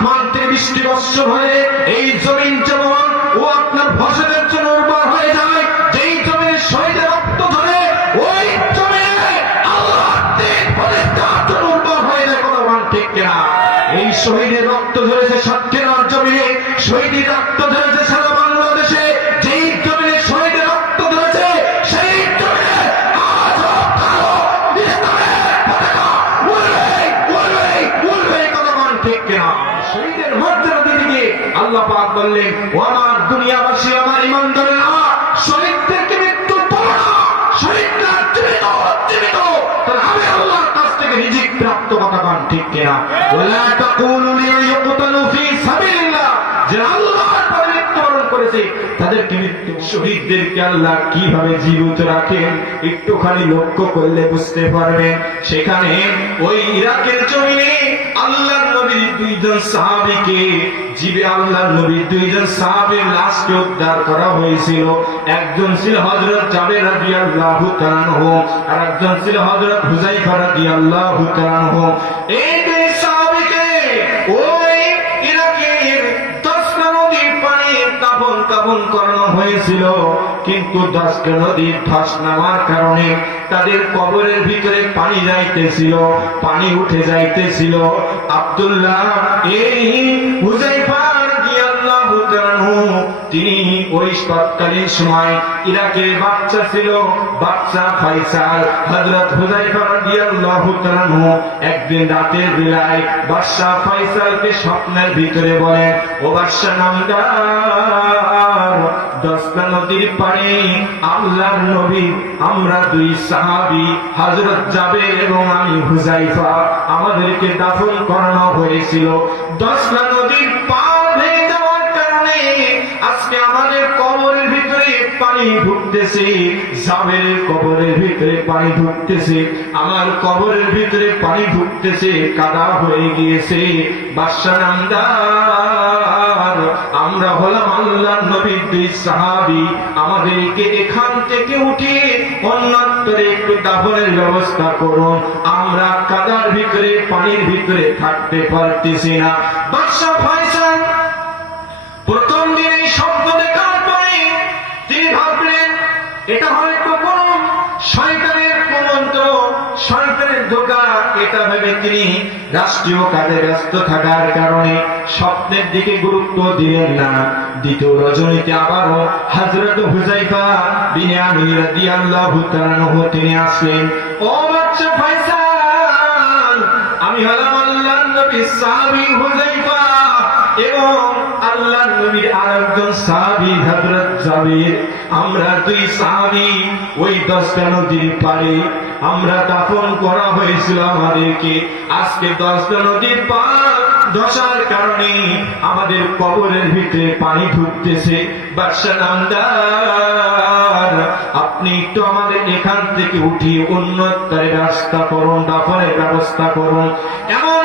আসমান থেকে বৃষ্টি বর্ষণ হয়ে এই জমিন যেমন ও আপনার ফসলের জন্য উর্বর হয়ে যায়, যেই জমিনে শহীদের রক্ত ধরে ওই জমিনে আল্লাহর দিন প্রতিষ্ঠার জন্য উর্বর হয়ে যায়। কোনো মান ঠিক কিনা? এই শহীদের রক্ত ধরেছে সাতক্ষীরার জমিনে, শহীদের রক্ত ধরেছে সারা বাংলাদেশে, যেই জমিনে শহীদের রক্ত ধরেছে সেই জমিনে আজও কালো ইসলামের পতাকা উড়বে। কোনো মান ঠিক কিনা? শহীদের মর্যাদা দিকে আল্লাহ পাক বললেন, ও আমার দুনিয়াবাসী, আমার ইমানদারেরা, শহীদদেরকে মৃত্যু পাবো না, শহীদরা জীবিত, তাহলে আমি আল্লাহর কাছ থেকে রিজিক প্রাপ্ত। কথা কান ঠিক কিনা? ওয়ালা তাকুলু লিয়াকুতালু ফি সাবিলিল্লাহ, যে আল্লাহর পথে মৃত্যুবরণ করেছে তাদেরকে মৃত্যু। শহীদদেরকে আল্লাহ কিভাবে জীবিত রাখেন একটুখানি লক্ষ্য করলে বুঝতে পারবেন। সেখানে ওই ইরাকের জমিনে আল্লাহর নবীর দুইজন সাহাবীকে আল্লাহর নবীর দুইজন সাহাবীর লাশকে উদ্ধার করা হয়েছিল। একজন ছিল হযরত জাবের রাদিয়াল্লাহু তাআলা আনহু, আর একজন ছিল হযরত হুযায়ফা রাদিয়াল্লাহু তাআলা আনহু। এই দুই সাহাবীকে ওই ইরাকের দশটা নদীর পানি দাফন করানো হয়েছিল, কিন্তু দশটা নদীর ধস নামার কারণে তাদের কবরের ভিতরে পানি যাইতেছিল, পানি উঠে যাইতেছিল। আব্দুল্লাহ এই হুযায়ফা রাদিয়াল্লাহু তাআলা আনহু, তিনি ওই তৎকালীন সময় ইরাকের বাদশা ছিল, বাদশা ফয়সাল। হযরত হুযায়ফা রাদিয়াল্লাহু তাআলা আনহু একদিন রাতের বেলায় বাদশা ফয়সালকে স্বপ্নের ভিতরে বলেন, ও বাদশা নামদার, দশটা নদীর পানি আল্লাহর নবী, আমরা দুই সাহাবী হযরত জাবের এবং আমি হুযায়ফা, আমাদেরকে দাফন করানো হয়েছিল। দশটা নদীর পার হয়ে যাওয়ার কারণে আজকে আমাদের কবরের ভিতরে পানি ঢুকতেছে, জাবেরের কবরের ভিতরে পানি ঢুকতেছে, আমার কবরের ভিতরে পানি ঢুকতেছে, কাদা হয়ে গিয়েছে। বাদশা নামদার, আমরা হলাম আল্লাহর নবীর দুই সাহাবী, আমাদেরকে এখান থেকে উঠিয়ে অন্যত্রে একটু দাফনের ব্যবস্থা করুন, আমরা কাদার ভিতরে পানির ভিতরে থাকতে পারতেছি না। বাদশা ফয়সাল প্রথম দিন এই স্বপ্ন দেখার পরে তিনি ভাবলেন এটা হয়তো কোন শয়তানের কুমন্ত্র, শয়তানের ধোঁকা, এটা ভেবে তিনি রাষ্ট্রীয় কাজে ব্যস্ত থাকার কারণে স্বপ্নের দিকে গুরুত্ব দিলেন না। দ্বিতীয় রজনীতে আবারও হযরত হুযায়ফা বিন আমির রাদিয়াল্লাহু তাআলা আনহু তিনি আসলেন, ও বাদশা ফয়সাল, আমি হলাম আল্লাহর নবীর সাহাবী হুযায়ফা এবং আল্লাহর নবীর আরেকজন সাহাবী হযরত জাবের, আমরা দুই সাহাবী ওই দশটা নদীর পাড়ে আমরা দাফন করা হয়েছিল আমাদেরকে। আজকে দশটা নদীর পার ধসার কারণে আমাদের কবরের ভিতরে পানি ঢুকতেছে। বাদশা নামদার, আপনি একটু আমাদের এখান থেকে উঠিয়ে অন্যত্রে ব্যবস্থা করুন, দাফনের ব্যবস্থা করুন। এমন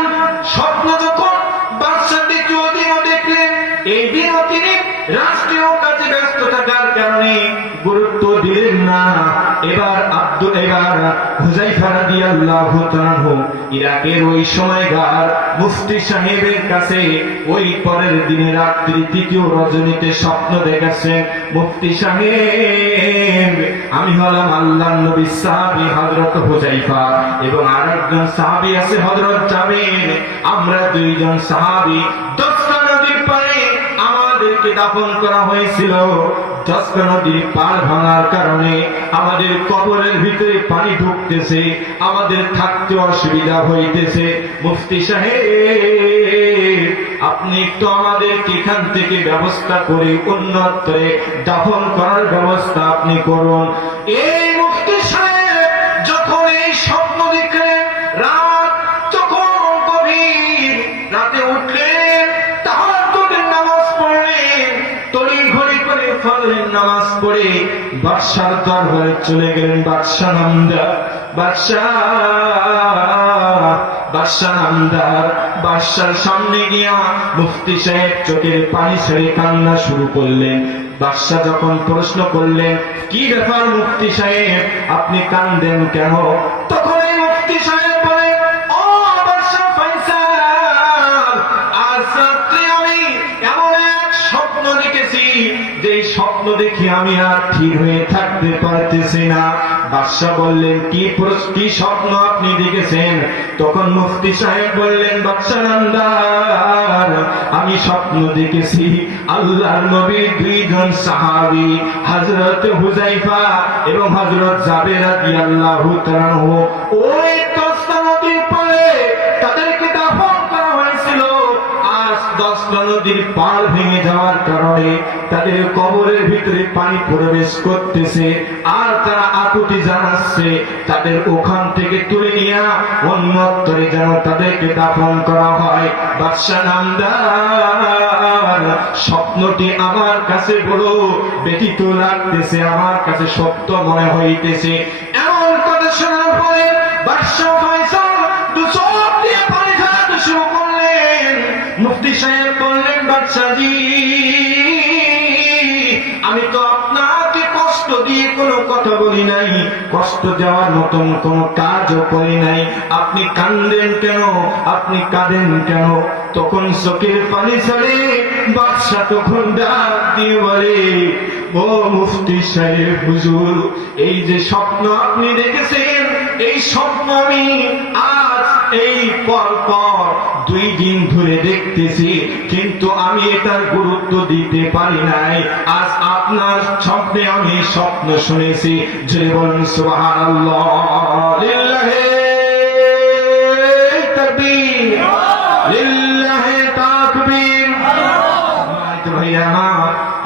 স্বপ্ন যখন বাদশা দ্বিতীয় দিনও দেখলেন, এই দিনও তিনি রাষ্ট্রীয় কাজে ব্যস্ত থাকার কারণে গুরুত্ব দিলেন না। এবার হুযায়ফা রাদিয়াল্লাহু তাআলা আনহু ইরাকের ওই সময়কার মুফতি সাহেবের কাছে ওই পরের দিনে রাত্রি তৃতীয় রজনীতে স্বপ্ন দেখেছেন, মুফতি সাহেব, আমি হলাম আল্লাহর নবীর সাহাবী হযরত হুযায়ফা এবং আরেকজন সাহাবী আছে হযরত জাবের, আমরা দুইজন সাহাবী দশটা নদীর পাড়ে আমাদেরকে দাফন করা হয়েছিল। দশটা নদীর পার ভাঙার কারণে আমাদের কবরের ভিতরে পানি ঢুকতেছে, আমাদের থাকতে অসুবিধা হইতেছে। মুফতি সাহেব, আপনি একটু আমাদেরকে এখান থেকে ব্যবস্থা করে অন্যত্রে দাফন করার ব্যবস্থা আপনি করুন। এই মুফতি সাহেব যখন এই স্বপ্ন দেখলেন, রাত যখন গভীর, রাতে উঠলেন, তাহাজ্জুদের নামাজ পড়লেন, তড়ি ঘড়ি করে ফজরের নামাজ পড়ে বাদশার দরবারে চলে গেলেন। বাদশা নামদার, বাদশা নামদার বাদশার সামনে গিয়া মুফতি সাহেব চোখের পানি ছেড়ে কান্না শুরু করলেন। বাদশা যখন প্রশ্ন করলেন, কি ব্যাপার মুফতি সাহেব, আপনি কান্দেন কেন? তখন এই মুফতি সাহেব বলেন, ও বাদশা ফয়সাল, আজ রাত্রে আমি এমন এক স্বপ্ন দেখেছি, যে স্বপ্ন দেখে আমি আর ঠিক হয়ে থাকতে পারতেছি না। বাদশা বললেন, কি স্বপ্ন আপনি দেখেছেন? তখন মুফতি সাহেব বললেন, বাদশা নামদার, আমি স্বপ্ন দেখেছি আল্লাহর নবীর দুইজন সাহাবী, হযরত হুযায়ফা এবং হযরত জাবের রাদিয়াল্লাহু তাআলা ওই দস্তা নদীর পাড়ে তাদেরকে দাফন করা হয়েছিল। আজ দস্তা নদীর পাল ভেঙে যাওয়ার কারণে তাদের কবরের ভিতরে পানি প্রবেশ করতেছে, আর তারা আকুতি জানাচ্ছে তাদের ওখান থেকে তুলে নিয়ে অন্যত্রে যেন তাদেরকে দাফন করা হয়। বাদশা নামদার, স্বপ্নটি আমার কাছে বড় ব্যথিত লাগতেছে, আমার কাছে সত্য মনে হইতেছে। এমন কথা শোনার পরে বাদশা ফয়সাল দুচোখ দিয়ে পানি ঝরাতে শুরু করলেন। মুফতি সাহেব বললেন, বাদশাজি, আমি তো আপনাকে কষ্ট দিয়ে কোনো কথা বলি নাই, কষ্ট দেওয়ার মতন কোনো কাজও করি নাই, আপনি কাঁদেন কেন, আপনি কাঁদেন কেন? তখন চোখের পানি ছাড়ে বাদশা তখন ডাক দিয়ে বলে, ও মুফতি সাহেব হুজুর, এই যে স্বপ্ন আপনি দেখেছেন, এই স্বপ্ন আমি আজ এই পর 2 দিন ধরে দেখতেছি, কিন্তু আমি এটার গুরুত্ব দিতে পারি নাই। আজ আপনার স্বপ্নে আমি স্বপ্ন শুনেছি। জয় বলুন সুবহানাল্লাহ, লিল্লাহি তাকবীর, লিল্লাহি তাকবীর।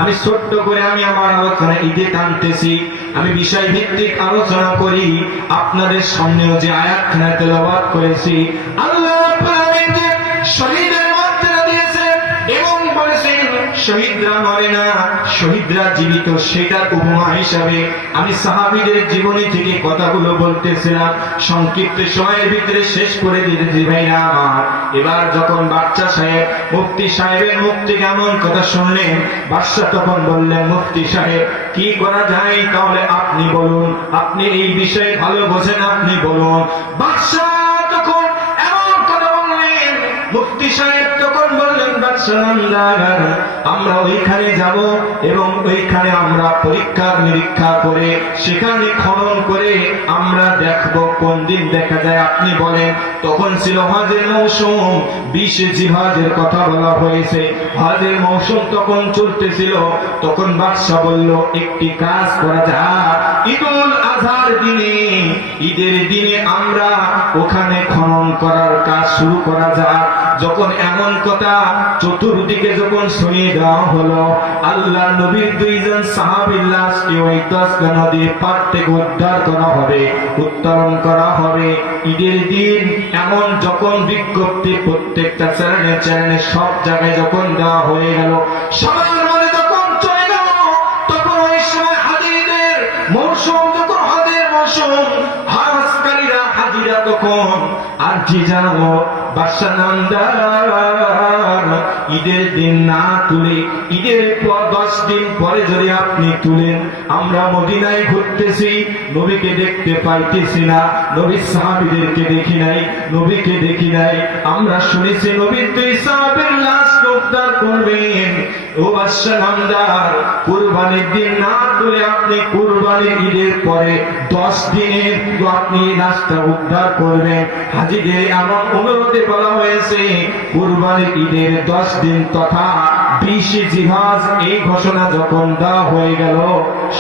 আমি ছোট্ট করে আমি আমার আলোচনা ঈদে টানতেছি, আমি বিষয় ভিত্তিক আলোচনা করি। আপনাদের সামনেও যে আয়াতখানা তেলাওয়াত করেছি, আল্লাহ রাব্বুল আলামিন যে শহীদের মর্যাদা দিয়েছেন এবং বলেছেন শহীদরা মরে না, শহীদরা জীবিত, সেটার উপমা হিসাবে আমি সাহাবীদের জীবনী থেকে কথাগুলো বলতেছিলাম। সংক্ষিপ্ত সময়ের ভিতরে শেষ করে দিয়েছি ভাইরা আমার। এবার যখন বাদশা সাহেব মুফতি সাহেবের মুখ থেকে এমন কথা শুনলেন, বাদশা তখন বললেন, মুফতি সাহেব কি করা যায় তাহলে আপনি বলুন, আপনি এই বিষয়ে ভালো বোঝেন, আপনি বলুন। বাদশা তখন এমন কথা বললেন, মুফতি সাহেব তখন বললেন, বাদশা নামদার, আমরা ওইখানে যাব এবং ওইখানে আমরা পরীক্ষা নিরীক্ষা করে সেখানে খনন করে আমরা দেখব কোন দিন দেখা যায়, আপনি বলেন। তখন ছিল হজের মৌসুম, 20 জিলহজের কথা বলা হয়েছে, হজের মৌসুম তখন চলতেছিল। তখন বাদশা বলল, একটি কাজ করা যায়, ঈদুল আজহার দিনে, ঈদের দিনে আমরা ওখানে খনন করার কাজ শুরু করা যায়। যখন এমন কথা চতুর্দিকে যখন শুনিয়ে দেওয়া হলো, আল্লাহ নবীর 2 জন সাহাবীর লাশকে ওই দস্তা নদীর পার থেকে উদ্ধার করা হবে, উত্তোলন করা হবে। ঈদের দিন এমন যখন বিজ্ঞপ্তি প্রত্যেকটা চ্যানেলে সব জায়গায় যখন দেওয়া হয়ে গেল, সবার মনে যখন চলে গেল, তখন ওই সময় হাজিদের মৌসুম, যখন হজের মৌসুম, হজকারীরা হাজিরা তখন আর জি জানো, বাদশা নামদার, ঈদের দিন না তুলে ঈদের পর 10 দিন পরে যদি আপনি তুলেন, আমরা মদিনায় ঘুরতেছি, নবীকে দেখতে পাইতেছি না, নবীর সাহাবীদেরকে দেখি নাই, নবীকে দেখি নাই, আমরা শুনেছি নবীর 2 সাহাবীর লাশ উদ্ধার করবেন। ও বাদশা নামদার, কুরবানির দিন না তুলে আপনি কুরবানির ঈদের পরে 10 দিনের আপনি লাশটা উদ্ধার করবেন। হাজিদের এমন অনুরোধে বলা হয়েছে, কুরবানির ঈদের 10 দিন তথা 20 জিলহজ, এই ঘোষণা যখন দেওয়া হয়ে গেল,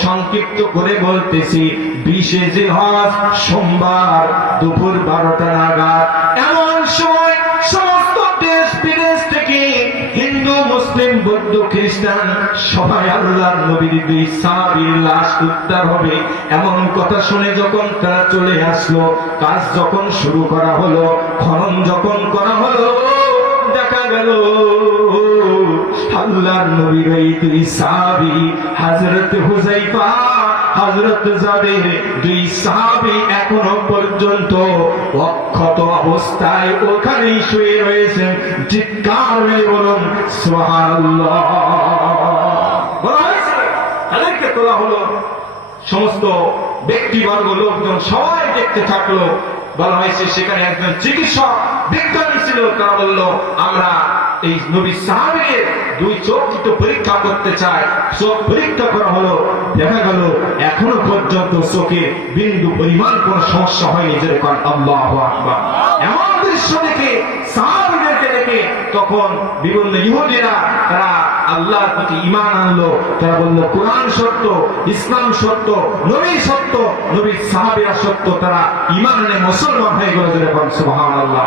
সংক্ষিপ্ত করে বলতেছি, 20 জিলহজ সোমবার দুপুর 12টা নাগাদ, এমন সময় সমস্ত দেশ বিদেশ থেকে হিন্দু, মুসলিম, বৌদ্ধ, খ্রিস্টান সবাই আল্লাহর নবীর 2 সাহাবীর লাশ উদ্ধার হবে এমন কথা শুনে যখন তারা চলে আসলো, কাজ যখন শুরু করা হলো, খনন যখন করা হলো, দেখা গেল আল্লাহর নবীর ওই 2 সাহাবী, হযরত হুযায়ফা, হযরত জাবের, 2 সাহাবী এখনো পর্যন্ত অক্ষত অবস্থায় ওখানেই শুয়ে রয়েছেন। চিৎকার করে বলুন সুবহানাল্লাহ। বলা হয়েছে, তাদেরকে তোলা হলো, সমস্ত ব্যক্তিবর্গ, লোকজন সবাই দেখতে থাকলো। বলা হয়েছে সেখানে একজন চিকিৎসক বিজ্ঞানী ছিল, তারা বলল আমরা এই নবী সাহাবীর দুই চোখ দুটো পরীক্ষা করতে চাই। চোখ পরীক্ষা করা হলো, দেখা গেল এখনো পর্যন্ত চোখে বিন্দু পরিমাণ কোন সমস্যা হয়নি। যেরকম আল্লাহু আকবার। এমন দৃশ্য দেখে সাহাবীদেরকে দেখে তখন বিভিন্ন ইহুদিরা তারা আল্লাহর প্রতি ঈমান আনলো। তারা বলল কোরআন সত্য, ইসলাম সত্য, নবী সত্য, নবীর সাহাবীরা সত্য। তারা ঈমান এনে মুসলমান হয়ে গেল। যেরকম সুবহানাল্লাহ।